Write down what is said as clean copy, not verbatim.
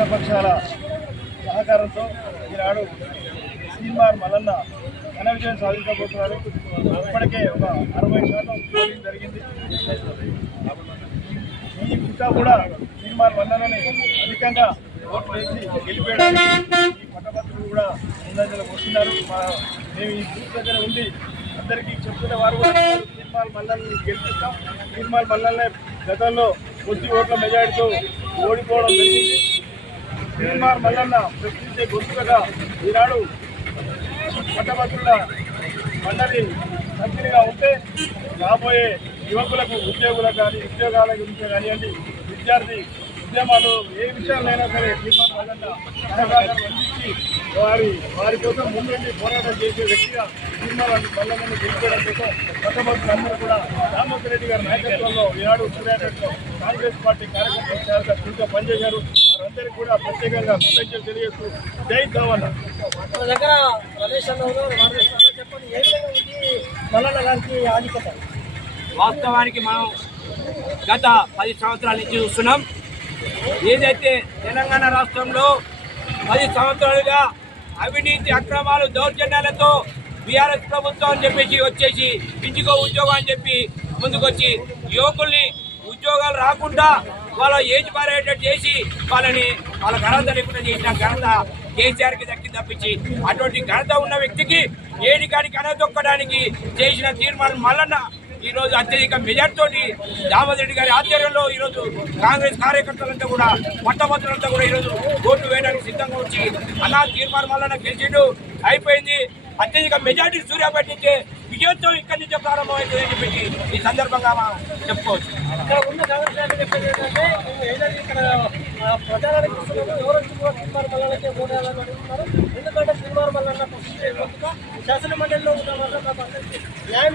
పక్షాల సహకారంతో ఈనాడు సీమార్ మల్లన్న ఘన విజయం సాధించబోతున్నారు. ఇప్పటికే ఒక 60% పోలింగ్ జరిగింది. ఇంకా కూడా సీమార్ మల్లన్నని అధికంగా ఓట్లు వేసి గెలిపేయడానికి ఈ పట్టభద్రులు కూడా ముందంజలో వస్తున్నారు. మేము ఈ బూత్ దగ్గర ఉండి అందరికీ చెప్తున్న వారు కూడా సీమార్ మల్లన్నని గెలిపిస్తాం. సీమార్ మల్లన్నే గతంలో కొద్ది ఓట్ల మెజారిటీతో ఓడిపోవడం జరిగింది. సీమార్ మల్లన్న ప్రశ్నించే గొంతుకగా ఈనాడు పట్టభద్రుల మండలి కంపెనీగా ఉంటే రాబోయే యువకులకు ఉద్యోగాల గురించి కానివ్వండి, విద్యార్థి ఉద్యమాలు ఏ విషయాలైనా సరే సీమార్ మల్లన్న సహకారం అందించి వారి కోసం ముందుండి పోరాటం చేసే వ్యక్తిగా సీమార్ మల్లన్నను గెలిపేయడం కోసం పట్టభద్రులందరూ కూడా రామ్మోహన్ రెడ్డి గారి నాయకత్వంలో ఈనాడు సూర్యాపేటలో కాంగ్రెస్ పార్టీ కార్యకర్తలు చాలా చురుగ్గా పనిచేశారు. వారందరికీ కూడా ప్రత్యేకంగా కృతజ్ఞతలు తెలియజేస్తూ జై కావాల దగ్గర రమేష్ చెప్పండి, ఏ విధంగా ఉంది మల్లన్న గారికి ఆధిపత్య? వాస్తవానికి మనం గత 10 సంవత్సరాల నుంచి చూస్తున్నాం. ఏదైతే తెలంగాణ రాష్ట్రంలో 10 సంవత్సరాలుగా అవినీతి అక్రమాలు దౌర్జన్యాలతో బీఆర్ఎస్ ప్రభుత్వం అని చెప్పేసి వచ్చేసి ఇంటికో ఉద్యోగం అని చెప్పి ముందుకొచ్చి యువకుల్ని ఉద్యోగాలు రాకుండా వాళ్ళ ఏజ్ పారేటట్టు చేసి వాళ్ళ ఘనత లేకుండా చేసిన ఘనత కేసీఆర్కి దక్కి తప్పించి అటువంటి ఘనత ఉన్న వ్యక్తికి ఏడికాడికి అనదొక్కడానికి చేసిన తీర్మానం మల్లన్న ఈరోజు అత్యధిక మెజార్టీతో దామోదర్ రెడ్డి గారి ఆధ్వర్యంలో ఈరోజు కాంగ్రెస్ కార్యకర్తలంతా కూడా పట్టభద్రులంతా కూడా ఈరోజు ఓట్లు వేయడానికి సిద్ధంగా వచ్చి అలా తీర్మానం వలన గెలిచిండు అయిపోయింది. అత్యధిక మెజార్టీ సూర్యాపేట నుంచే విజయోత్సవం ఇక్కడి నుంచే ప్రారంభమవుతుందని చెప్పి ఈ సందర్భంగా చెప్పుకోవచ్చు. ఇక్కడ ఉన్న కాంగ్రెస్ చెప్పేది ఏంటంటే ఇక్కడ ప్రచారానికి సీమార్ మల్లన్నకే ఓటేయాలని అడుగుతున్నారు. ఎందుకంటే సీమార్ మల్లన్న శాసన మండలిలో ఉన్న వల్ల నాకు అందరికీ న్యాయం